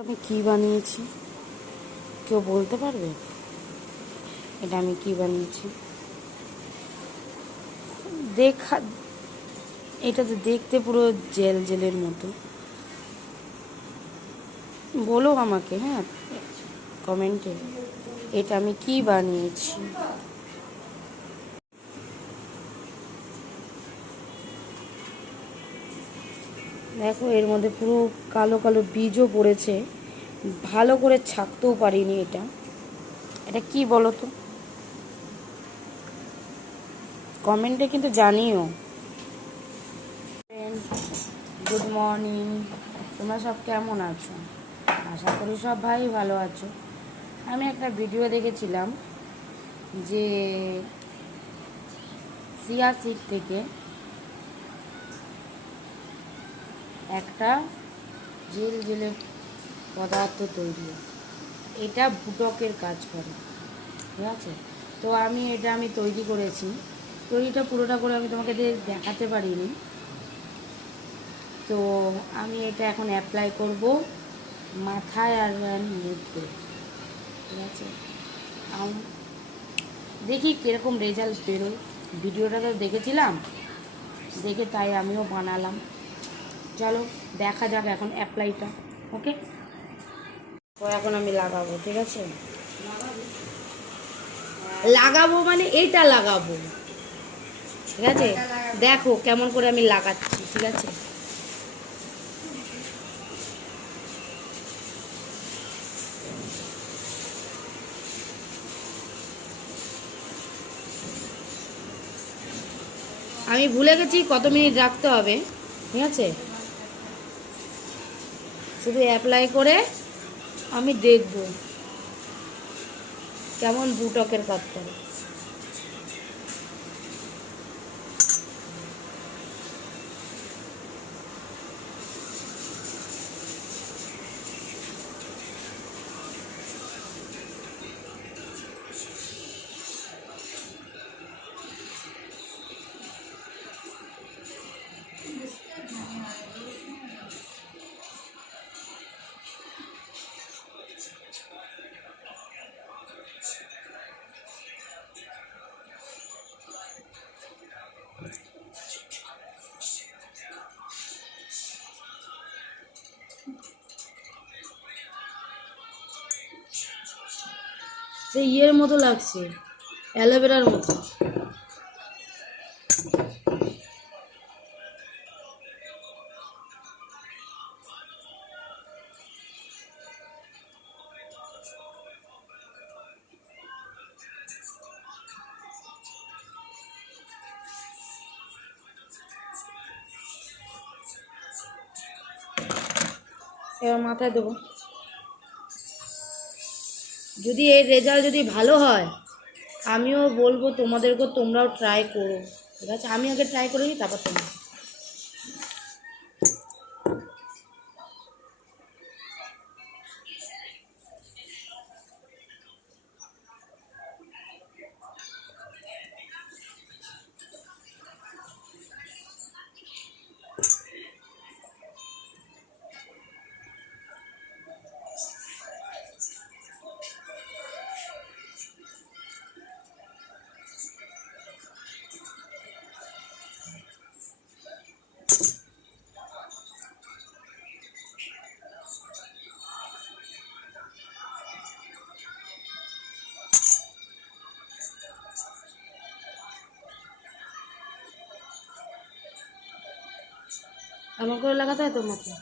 আমি কি বানিয়েছি কেউ বলতে পারবে? এটা আমি কি বানিয়েছি? দেখা এটা তো দেখতে পুরো জেল জেলের মতো। বলো আমাকে, হ্যাঁ, কমেন্টে এটা আমি কি বানিয়েছি। দেখো, এর মধ্যে পুরো কালো কালো বীজও পড়েছে, ভালো করে ছাকতেও পারিনি। এটা এটা কি বলো তো, কমেন্টে কিন্তু জানিও। গুড মর্নিং, তোমরা সব কেমন আছো? আশা করি সব ভাই ভালো আছো। আমি একটা ভিডিও দেখেছিলাম যে চিয়া সিড থেকে একটা জেল জেলে পদার্থ তৈরি হয়। এটা বুটকের কাজ করে, ঠিক আছে? তো আমি তৈরি করেছি। তৈরিটা পুরোটা করে আমি তোমাকে দেখাতে পারিনি। তো আমি এটা এখন অ্যাপ্লাই করব মাথায় আর মুখে, ঠিক আছে? দেখি কীরকম রেজাল্ট বেরোয়। ভিডিওটা তো দেখেছিলাম, দেখে তাই আমিও বানালাম। চলো দেখা যাক এখন অ্যাপ্লাইটা। ওকে, তো এখন আমি লাগাবো, ঠিক আছে? লাগাবো মানে এইটা লাগাবো, ঠিক আছে? দেখো কেমন করে আমি লাগাচ্ছি, ঠিক আছে? আমি ভুলে গেছি কত মিনিট রাখতে হবে, ঠিক আছে? শুধু অ্যাপ্লাই করে আমি দেখব কেমন বুটকের কাজ করে। সেই ইয়ের মতো লাগছে, অ্যালোভেরার মতো। এবার মাথায় দেবো। যদি এর রেজাল্ট যদি ভালো হয়, আমিও বলবো তোমাদেরকেও, তোমরাও ট্রাই করো, ঠিক আছে? আমি আগে ট্রাই করে নিই, তারপর তোমরা। এমন করে লাগাতে হয় তো মাথায়।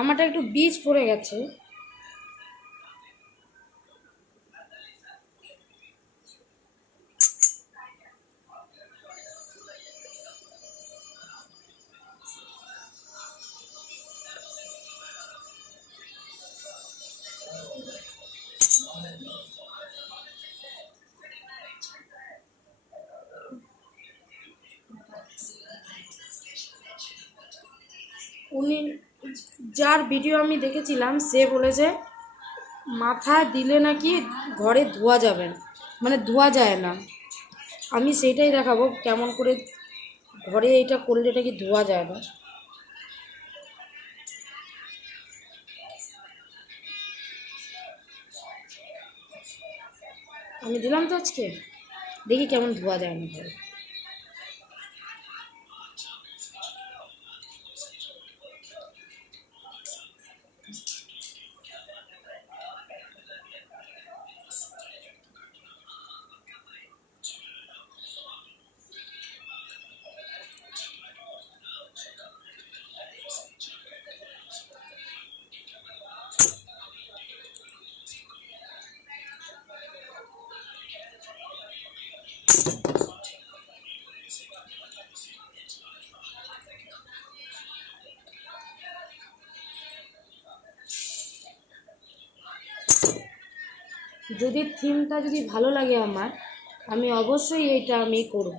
আমারটা একটু বীজ পড়ে গেছে। উনি যার ভিডিও আমি দেখেছিলাম সে বলেছে মাথায় দিলে নাকি ঘরে ধোয়া যাবে না, মানে ধোয়া যায় না। আমি সেইটাই দেখাবো কেমন করে ঘরে এটা করলে এটা কি ধোয়া যায় না। আমি দিলাম তো আজকে, দেখি কেমন ধোয়া যায় না ঘরে। যদি থিমটা যদি ভালো লাগে আমার, আমি অবশ্যই এইটা আমি করব।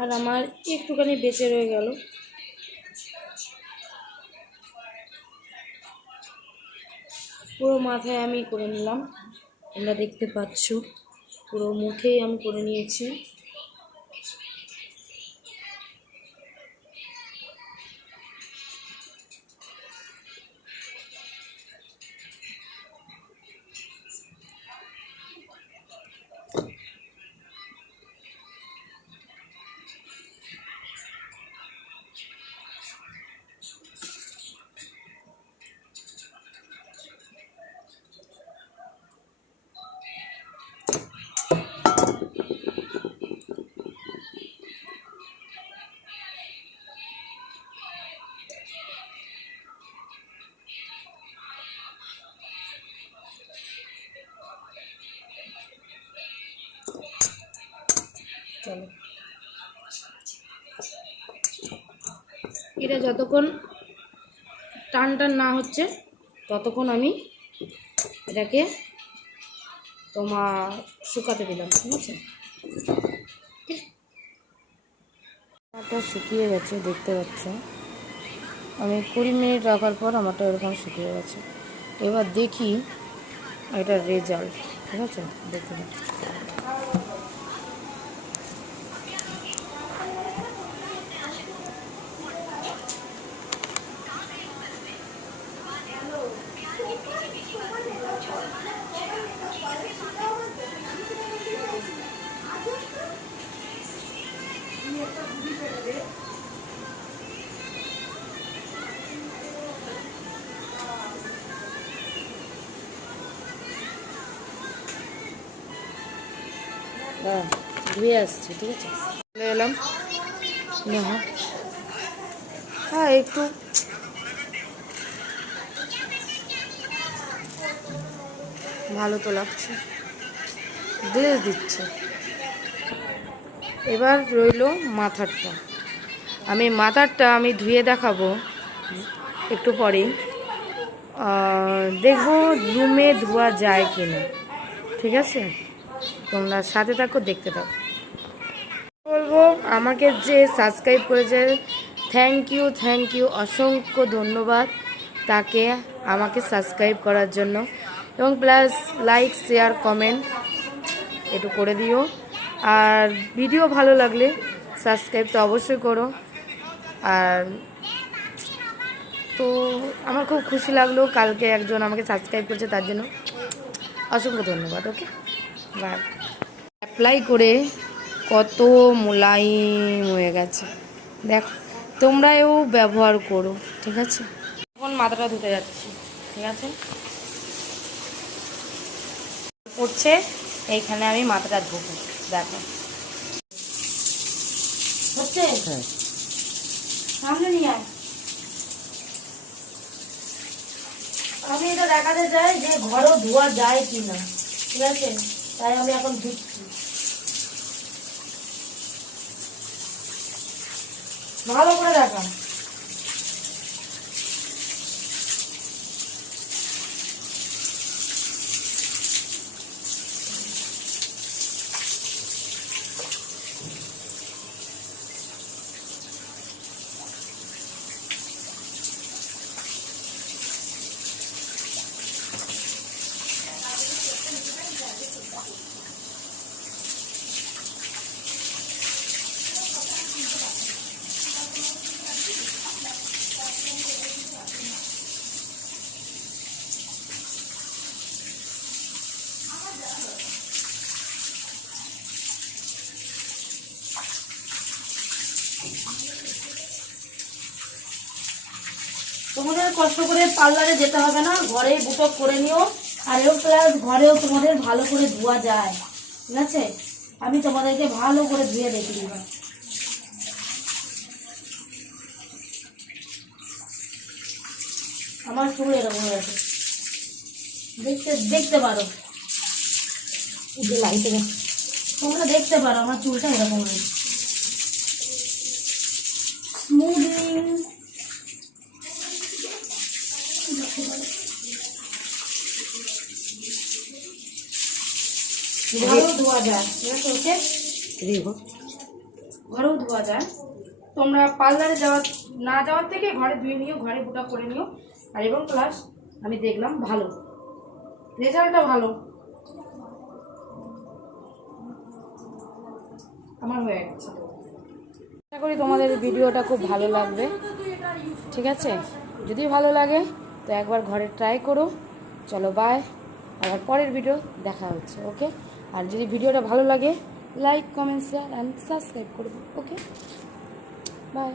আর আমার একটুখানি বেঁচে রয়ে গেল। পুরো মাথায় আমি করে নিলাম, তোমরা দেখতে পাচ্ছ পুরো মুখেই আমি করে নিয়েছি। চলো, এটা যতক্ষণ টান টান না হচ্ছে ততক্ষণ আমি এটাকে তোমার শুকাতে দিলাম, ঠিক আছে? আমারটা শুকিয়ে গেছে, দেখতে পাচ্ছ। আমি 20 মিনিট রাখার পর আমারটা এরকম শুকিয়ে গেছে। এবার দেখি এটার রেজাল্ট, ঠিক আছে? দেখে নিই। ধুয়ে আসছি, ঠিক আছে? চলে এলাম। হ্যাঁ, একটু ভালো তো লাগছে, গ্লেজ দিচ্ছে। এবার রইল মাথারটা। মাথারটা আমি ধুয়ে দেখাবো একটু পরেই। দেখবো রুমে ধোয়া যায় কিনা, ঠিক আছে? তোমরা সাথে থাকো, দেখতে থাকো। বলবো আমাকে যে সাবস্ক্রাইব করেছে, থ্যাংক ইউ, অসংখ্য ধন্যবাদ তাকে আমাকে সাবস্ক্রাইব করার জন্য। এবং প্লাস লাইক, শেয়ার, কমেন্ট একটু করে দিও। আর ভিডিও ভালো লাগলে সাবস্ক্রাইব তো অবশ্যই করো। আর তো আমার খুব খুশি লাগলো, কালকে একজন আমাকে সাবস্ক্রাইব করেছে, তার জন্য অসংখ্য ধন্যবাদ। ওকে, বাই। অ্যাপ্লাই করে কত মোলায়েম হয়ে গেছে দেখো। তোমরা এও ব্যবহার করো, ঠিক আছে? এখন মাথাটা ধুতে যাচ্ছি, ঠিক আছে? উঠছে, এইখানে আমি মাথাটা ধুবো, দেখো হচ্ছে। হ্যাঁ, সামনে নিয়ে আয়। আমি এটা দেখাতে চাই যে ঘরও ধোয়া যায় কিনা, ঠিক আছে? তাই আমি এখন ধুচ্ছি। ভালো করে দেখা। তোমাদের কষ্ট করে পার্লারে যেতে হবে না, ঘরেই বুটক করে নিও। আর এও প্লাস ঘরেও তোমাদের ভালো করে ধোয়া যায়, ঠিক আছে? আমি তোমাদেরকে ভালো করে ধুয়ে দেখে দিবা। আমার চুল এরকম হয়ে আছে, দেখতে দেখতে পারো, লাইটে তোমরা দেখতে পারো আমার চুলটা এরকম হয়েছে। স্মুদিং ঘরেও ধোয়া যায়, ঠিক আছে? ওকে, ঘরেও ধোয়া যায়। তোমরা পার্লারে না যাওয়ার থেকে ঘরে ধুয়ে নিও, ঘরে বুটা করে নিও। আর এবং প্লাস আমি দেখলাম ভালো রেজাল্টটা, ভালো আমার হয়ে গেছে। আশা করি তোমাদের ভিডিওটা খুব ভালো লাগবে, ঠিক আছে? যদি ভালো লাগে তো একবার ঘরে ট্রাই করো। চলো বাই, আবার পরের ভিডিও দেখা হচ্ছে, ওকে? আর যদি ভিডিওটা ভালো লাগে like comment share and subscribe করবে, ওকে? বাই।